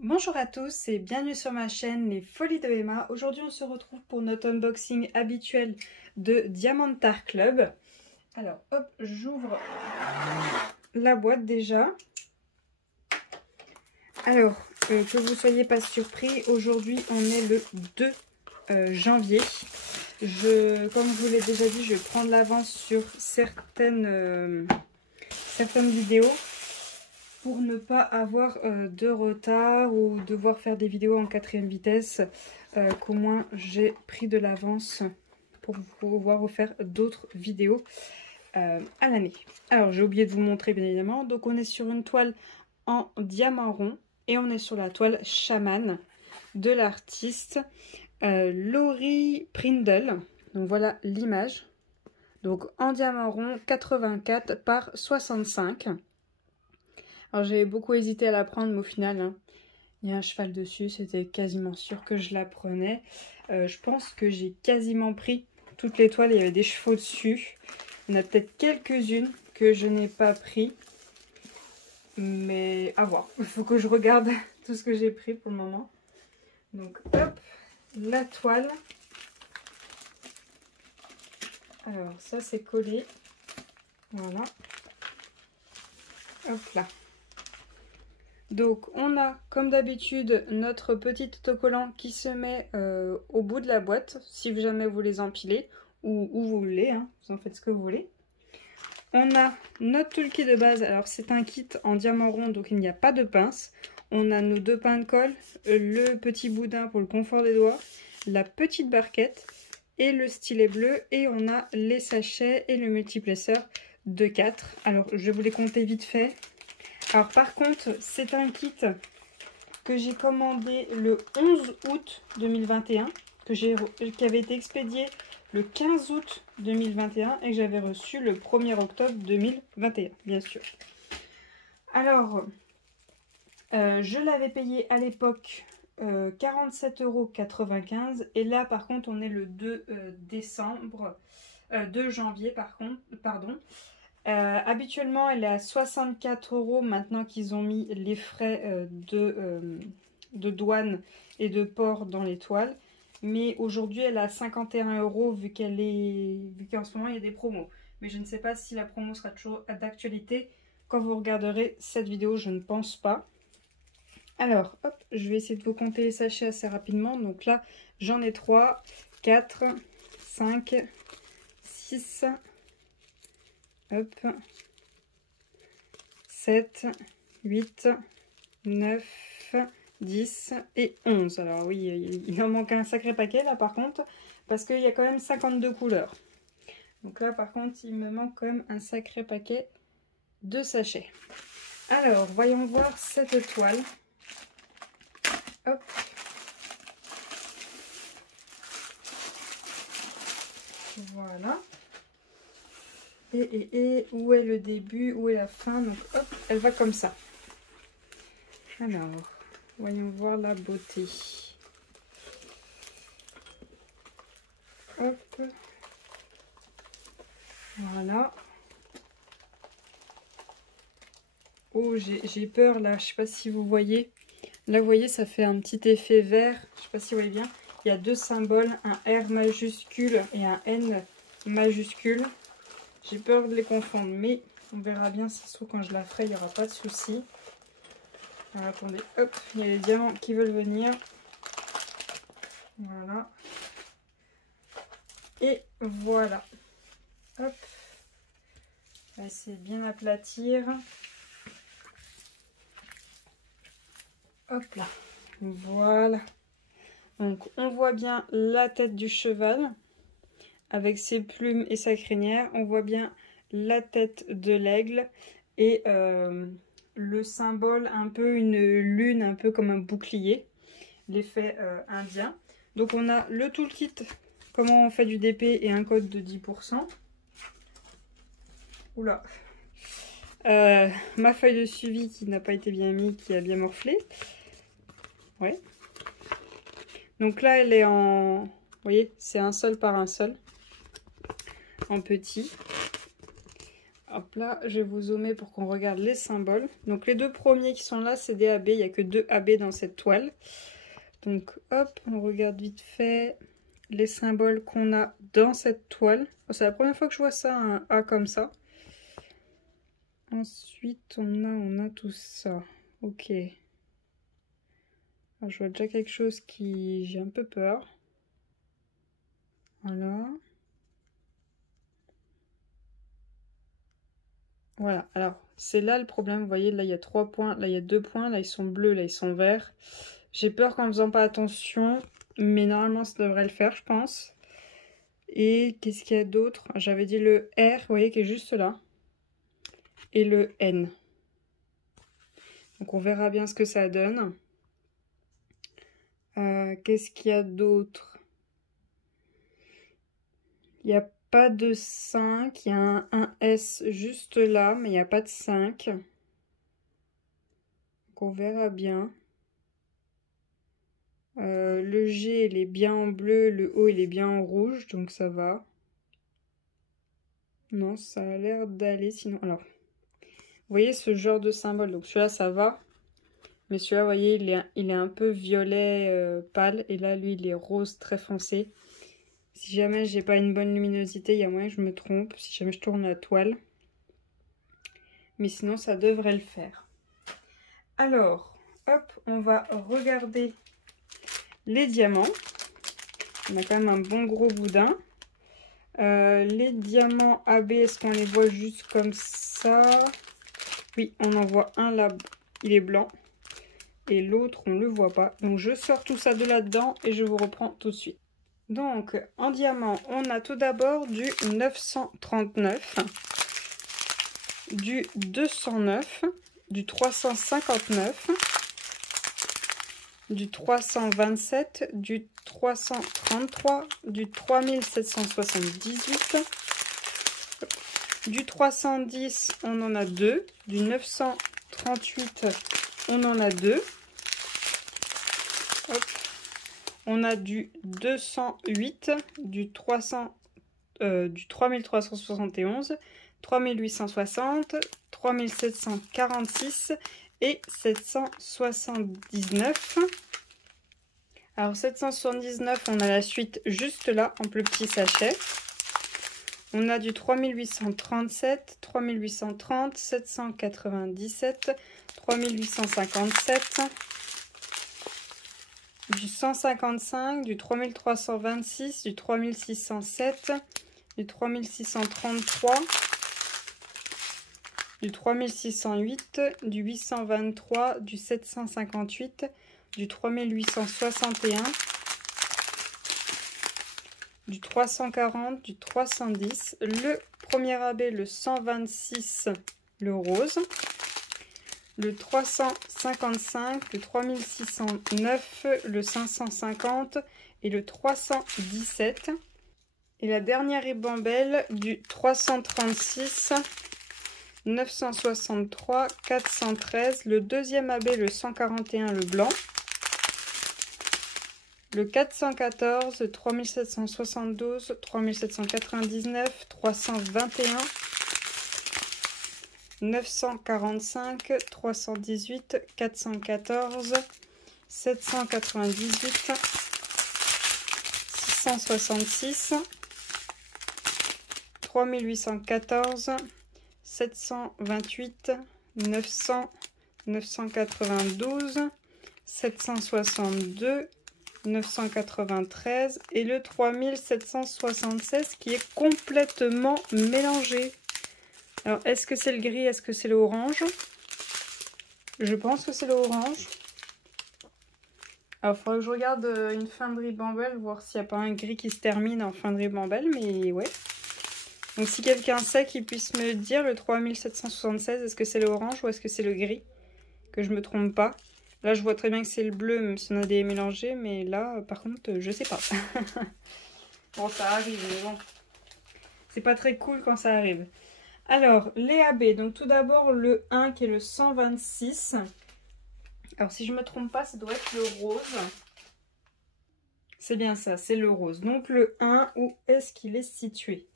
Bonjour à tous et bienvenue sur ma chaîne Les Folies de Emma. Aujourd'hui on se retrouve pour notre unboxing habituel de Diamantar Club. Alors hop, j'ouvre la boîte déjà. Alors que vous ne soyez pas surpris, aujourd'hui on est le 2 janvier. Comme je vous l'ai déjà dit, je vais prendre l'avance sur certaines vidéos pour ne pas avoir de retard ou devoir faire des vidéos en 4e vitesse, qu'au moins j'ai pris de l'avance pour pouvoir vous faire d'autres vidéos à l'année. Alors j'ai oublié de vous montrer bien évidemment, donc on est sur une toile en diamant rond et on est sur la toile Shaman de l'artiste Laurie Prindle. Donc voilà l'image, donc en diamant rond 84 par 65. Alors j'avais beaucoup hésité à la prendre, mais au final, il y a un cheval dessus, c'était quasiment sûr que je la prenais. Je pense que j'ai quasiment pris toutes les toiles, il y avait des chevaux dessus. Il y en a peut-être quelques-unes que je n'ai pas pris, mais à voir. Il faut que je regarde tout ce que j'ai pris pour le moment. Donc hop, la toile. Alors ça c'est collé, voilà. Hop là. Donc on a comme d'habitude notre petit autocollant qui se met au bout de la boîte si jamais vous les empilez ou où vous voulez, vous en faites ce que vous voulez. On a notre toolkit de base, alors c'est un kit en diamant rond donc il n'y a pas de pince. On a nos 2 pains de colle, le petit boudin pour le confort des doigts, la petite barquette et le stylet bleu, et on a les sachets et le multiplesseur de 4. Alors je vais vous les compter vite fait. Alors par contre, c'est un kit que j'ai commandé le 11 août 2021, qui avait été expédié le 15 août 2021 et que j'avais reçu le 1er octobre 2021, bien sûr. Alors, je l'avais payé à l'époque 47,95 € et là par contre on est le 2 janvier pardon. Habituellement elle est à 64 € maintenant qu'ils ont mis les frais de douane et de port dans les toiles, mais aujourd'hui elle est à 51 € vu qu'en ce moment il y a des promos, mais je ne sais pas si la promo sera toujours d'actualité quand vous regarderez cette vidéo, je ne pense pas. Alors hop, je vais essayer de vous compter les sachets assez rapidement. Donc là j'en ai 3, 4, 5, 6, hop, 7, 8, 9, 10 et 11. Alors oui, il en manque un sacré paquet là par contre, parce qu'il y a quand même 52 couleurs. Donc là par contre, il me manque quand même un sacré paquet de sachets. Alors, voyons voir cette toile. Hop. Voilà. Et où est le début, où est la fin? Donc hop, elle va comme ça. Alors, voyons voir la beauté. Hop. Voilà. Oh, j'ai peur là, je sais pas si vous voyez. Là, vous voyez, ça fait un petit effet vert. Je sais pas si vous voyez bien. Il y a 2 symboles, un R majuscule et un N majuscule. J'ai peur de les confondre, mais on verra bien si se trouve quand je la ferai, il n'y aura pas de souci. Alors attendez, hop, il y a les diamants qui veulent venir. Voilà. Et voilà. Hop. On va essayer de bien aplatir. Hop là. Voilà. Donc on voit bien la tête du cheval avec ses plumes et sa crinière. On voit bien la tête de l'aigle et le symbole, un peu une lune, un peu comme un bouclier, l'effet indien. Donc on a le toolkit, comment on fait du DP et un code de 10%. Oula, ma feuille de suivi qui n'a pas été bien mise, qui a bien morflé. Ouais. Donc là elle est en, vous voyez, c'est un seul par un seul, en petit. Hop là, je vais vous zoomer pour qu'on regarde les symboles. Donc les deux premiers qui sont là, c'est des AB. Il n'y a que 2 AB dans cette toile. Donc hop, on regarde vite fait les symboles qu'on a dans cette toile. C'est la première fois que je vois ça, un A comme ça. Ensuite, on a tout ça. Ok. Alors, je vois déjà quelque chose qui... j'ai un peu peur. Voilà. Voilà, alors c'est là le problème, vous voyez, là il y a 3 points, là il y a 2 points, là ils sont bleus, là ils sont verts. J'ai peur qu'en faisant pas attention, mais normalement ça devrait le faire, je pense. Et qu'est-ce qu'il y a d'autre? J'avais dit le R, vous voyez, qui est juste là. Et le N. Donc on verra bien ce que ça donne. Qu'est-ce qu'il y a d'autre? Il n'y a pas de 5, il y a un S juste là, mais il n'y a pas de 5. Donc on verra bien. Le G, il est bien en bleu, le O, il est bien en rouge, donc ça va. Non, ça a l'air d'aller, sinon... Alors, vous voyez ce genre de symbole, donc celui-là, ça va. Mais celui-là, vous voyez, il est un peu violet pâle, et là, lui, il est rose très foncé. Si jamais j'ai pas une bonne luminosité, il y a moyen que je me trompe, si jamais je tourne la toile. Mais sinon, ça devrait le faire. Alors, hop, on va regarder les diamants. On a quand même un bon gros boudin. Les diamants AB, est-ce qu'on les voit juste comme ça? Oui, on en voit un là, il est blanc. Et l'autre, on ne le voit pas. Donc, je sors tout ça de là-dedans et je vous reprends tout de suite. Donc, en diamant, on a tout d'abord du 939, du 209, du 359, du 327, du 333, du 3778, du 310, on en a 2, du 938, on en a 2. Hop. On a du 208, du 3371, 3860, 3746 et 779. Alors 779, on a la suite juste là, en plus petit sachet. On a du 3837, 3830, 797, 3857, du 155, du 3326, du 3607, du 3633, du 3608, du 823, du 758, du 3861, du 340, du 310, le premier AB, le 126, le rose, le 355, le 3609, le 550 et le 317. Et la dernière ribambelle du 336, 963, 413, le deuxième AB, le 141, le blanc, le 414, 3772, 3799, 321, 945, 318, 414, 798, 666, 3814, 728, 900, 992, 762, 993 et le 3776 qui est complètement mélangé. Alors, est-ce que c'est le gris? Est-ce que c'est le orange? Je pense que c'est le orange. Alors, il faudrait que je regarde une fin de ribambelle, voir s'il n'y a pas un gris qui se termine en fin de ribambelle, mais ouais. Donc, si quelqu'un sait, qu'il puisse me dire le 3776, est-ce que c'est le orange ou est-ce que c'est le gris? Que je me trompe pas. Là, je vois très bien que c'est le bleu, même si on a des mélangés, mais là, par contre, je sais pas. Bon, ça arrive, mais bon. C'est pas très cool quand ça arrive. Alors, les AB, donc tout d'abord le 1 qui est le 126. Alors, si je me trompe pas, ça doit être le rose. C'est bien ça, c'est le rose. Donc, le 1, où est-ce qu'il est situé?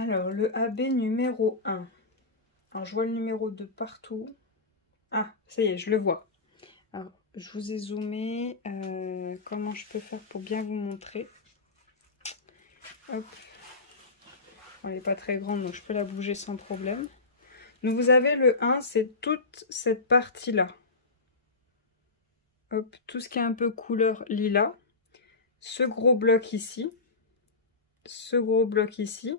Alors, le AB numéro 1. Alors, je vois le numéro 2 partout. Ah, ça y est, je le vois. Alors, je vous ai zoomé. Comment je peux faire pour bien vous montrer? Hop. Elle n'est pas très grande, donc je peux la bouger sans problème. Donc, vous avez le 1, c'est toute cette partie-là. Hop, tout ce qui est un peu couleur lilas. Ce gros bloc ici. Ce gros bloc ici.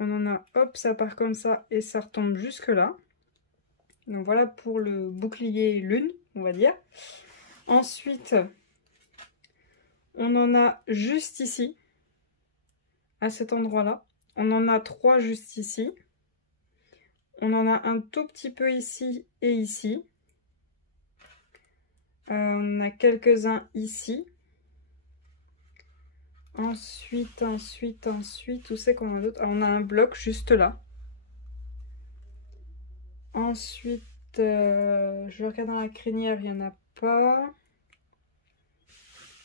On en a, hop, ça part comme ça et ça retombe jusque là. Donc voilà pour le bouclier lune, on va dire. Ensuite, on en a juste ici, à cet endroit-là. On en a 3 juste ici. On en a un tout petit peu ici et ici. On en a quelques-uns ici. Ensuite, où c'est qu'on a d'autres? On a un bloc juste là. Ensuite, je regarde dans la crinière, il n'y en a pas.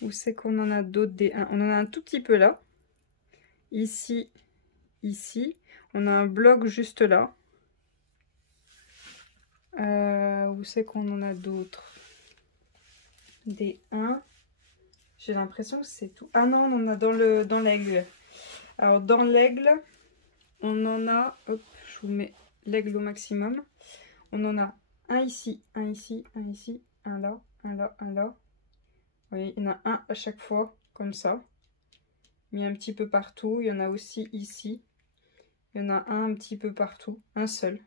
Où c'est qu'on en a d'autres? On en a un tout petit peu là. Ici, ici. On a un bloc juste là. Où c'est qu'on en a d'autres? Des 1. J'ai l'impression que c'est tout. Ah non, on en a dans l'aigle. Alors, dans l'aigle, on en a... Hop, je vous mets l'aigle au maximum. On en a un ici, un ici, un ici, un là, un là, un là. Vous voyez, il y en a un à chaque fois, comme ça. Mis un petit peu partout. Il y en a aussi ici. Il y en a un petit peu partout. Un seul.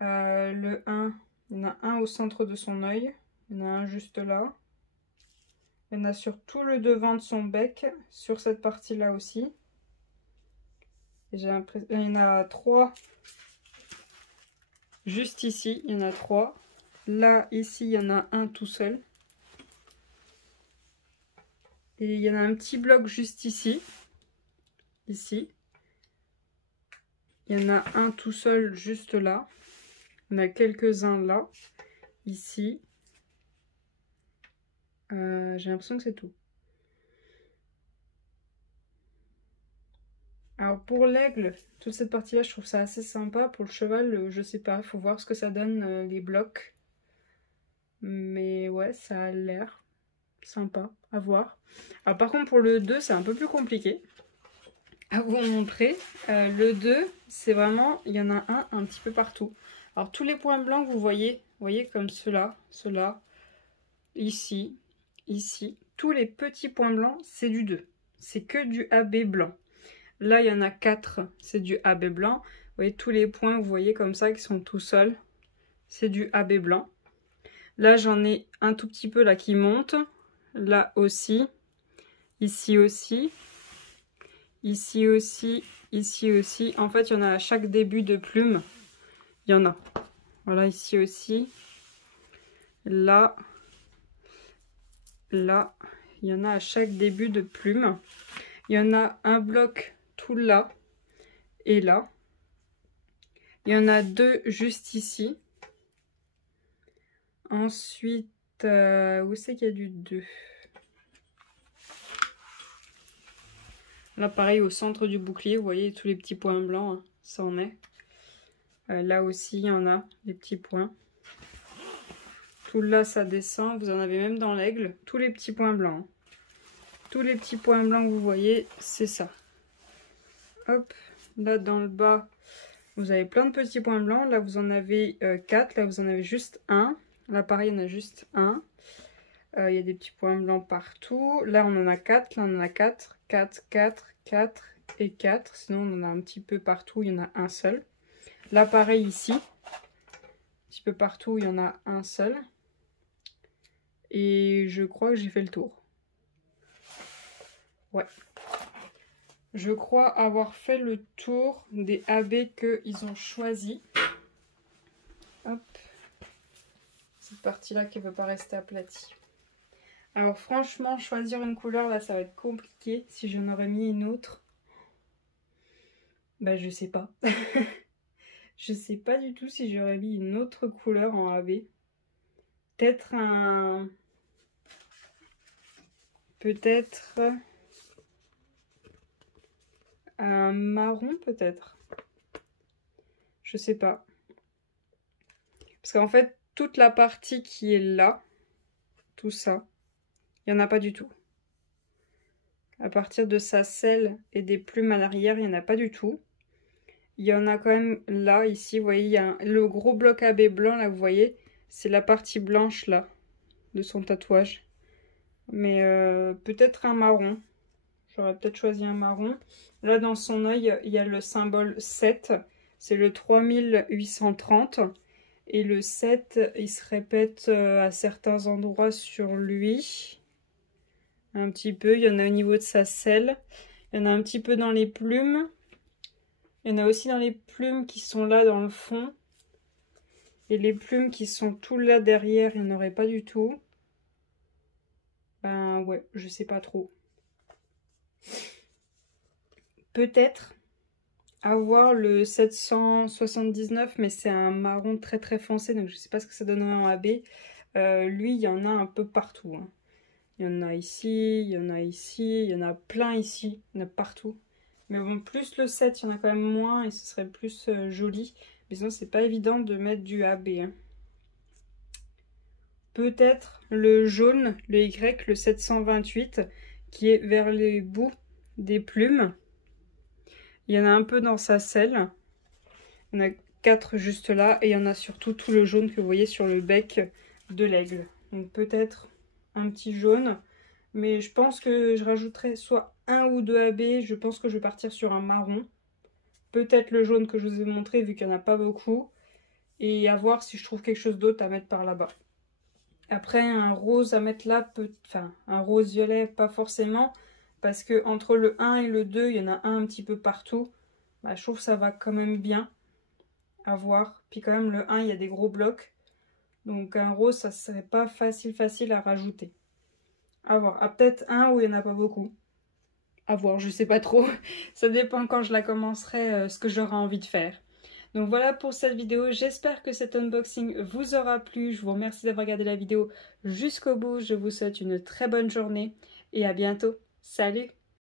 Le 1, il y en a un au centre de son œil. Il y en a un juste là. Il y en a sur tout le devant de son bec. Sur cette partie-là aussi. J'ai l'impression... Il y en a 3. Juste ici, il y en a 3. Là, ici, il y en a un tout seul. Et il y en a un petit bloc juste ici. Ici. Il y en a un tout seul juste là. On a quelques-uns là. Ici. J'ai l'impression que c'est tout. Alors pour l'aigle, toute cette partie-là, je trouve ça assez sympa. Pour le cheval, je sais pas, il faut voir ce que ça donne, les blocs. Mais ouais, ça a l'air sympa à voir. Alors par contre, pour le 2, c'est un peu plus compliqué à vous montrer. Le 2, c'est vraiment, il y en a un petit peu partout. Alors tous les points blancs que vous voyez comme ceux-là, ici, ici, tous les petits points blancs, c'est du 2. C'est que du AB blanc. Là, il y en a 4, c'est du AB blanc. Vous voyez tous les points, vous voyez comme ça, qui sont tout seuls. C'est du AB blanc. Là, j'en ai un tout petit peu là qui monte. Là aussi. Ici aussi. Ici aussi. Ici aussi. En fait, il y en a à chaque début de plume. Il y en a. Voilà, ici aussi. Là. Là. Il y en a à chaque début de plume. Il y en a un bloc tout là et là. Il y en a 2 juste ici. Ensuite, où c'est qu'il y a du 2? Là, pareil, au centre du bouclier, vous voyez tous les petits points blancs, hein, ça en est. Là aussi, il y en a, des petits points. Tout là, ça descend. Vous en avez même dans l'aigle, tous les petits points blancs. Hein. Tous les petits points blancs que vous voyez, c'est ça. Hop, là, dans le bas, vous avez plein de petits points blancs. Là, vous en avez 4. Là, vous en avez juste un. Là, pareil, il y en a juste un. Il y a des petits points blancs partout. Là, on en a 4. Là, on en a 4. 4, 4, 4 et 4. Sinon, on en a un petit peu partout. Il y en a un seul. Là, pareil, ici. Un petit peu partout, il y en a un seul. Et je crois que j'ai fait le tour. Ouais. Je crois avoir fait le tour des AB qu'ils ont choisi. Hop. Cette partie-là qui ne veut pas rester aplatie. Alors franchement, choisir une couleur, là, ça va être compliqué. Si j'en aurais mis une autre, bah je sais pas. Je sais pas du tout si j'aurais mis une autre couleur en AB. Peut-être un... Peut-être... un marron peut-être. Je sais pas. Parce qu'en fait, toute la partie qui est là, tout ça, il n'y en a pas du tout. À partir de sa selle et des plumes à l'arrière, il n'y en a pas du tout. Il y en a quand même là, ici, vous voyez, il y a le gros bloc AB blanc, là, vous voyez, c'est la partie blanche, là, de son tatouage. Mais peut-être un marron. J'aurais peut-être choisi un marron. Là, dans son œil, il y a le symbole 7. C'est le 3830. Et le 7, il se répète à certains endroits sur lui. Un petit peu. Il y en a au niveau de sa selle. Il y en a un petit peu dans les plumes. Il y en a aussi dans les plumes qui sont là dans le fond. Et les plumes qui sont tout là derrière, il n'y en aurait pas du tout. Ben ouais, je sais pas trop. Peut-être avoir le 779, mais c'est un marron très très foncé, donc je sais pas ce que ça donnerait en AB. Lui, il y en a un peu partout. Hein. Il y en a ici, il y en a ici, il y en a plein ici, il y en a partout. Mais bon, plus le 7, il y en a quand même moins et ce serait plus joli. Mais sinon, c'est pas évident de mettre du AB. Hein. Peut-être le jaune, le Y, le 728, qui est vers les bouts des plumes. Il y en a un peu dans sa selle. Il y en a 4 juste là. Et il y en a surtout tout le jaune que vous voyez sur le bec de l'aigle. Donc peut-être un petit jaune. Mais je pense que je rajouterai soit 1 ou 2 AB. Je pense que je vais partir sur un marron. Peut-être le jaune que je vous ai montré vu qu'il n'y en a pas beaucoup. Et à voir si je trouve quelque chose d'autre à mettre par là-bas. Après, un rose à mettre là, enfin, un rose violet, pas forcément. Parce que entre le 1 et le 2, il y en a un petit peu partout. Bah, je trouve que ça va quand même bien à voir. Puis quand même, le 1, il y a des gros blocs. Donc un rose, ça serait pas facile à rajouter. À voir. Ah, peut-être un où il n'y en a pas beaucoup. À voir, je sais pas trop. Ça dépend quand je la commencerai, ce que j'aurai envie de faire. Donc voilà pour cette vidéo, j'espère que cet unboxing vous aura plu. Je vous remercie d'avoir regardé la vidéo jusqu'au bout. Je vous souhaite une très bonne journée et à bientôt. Salut!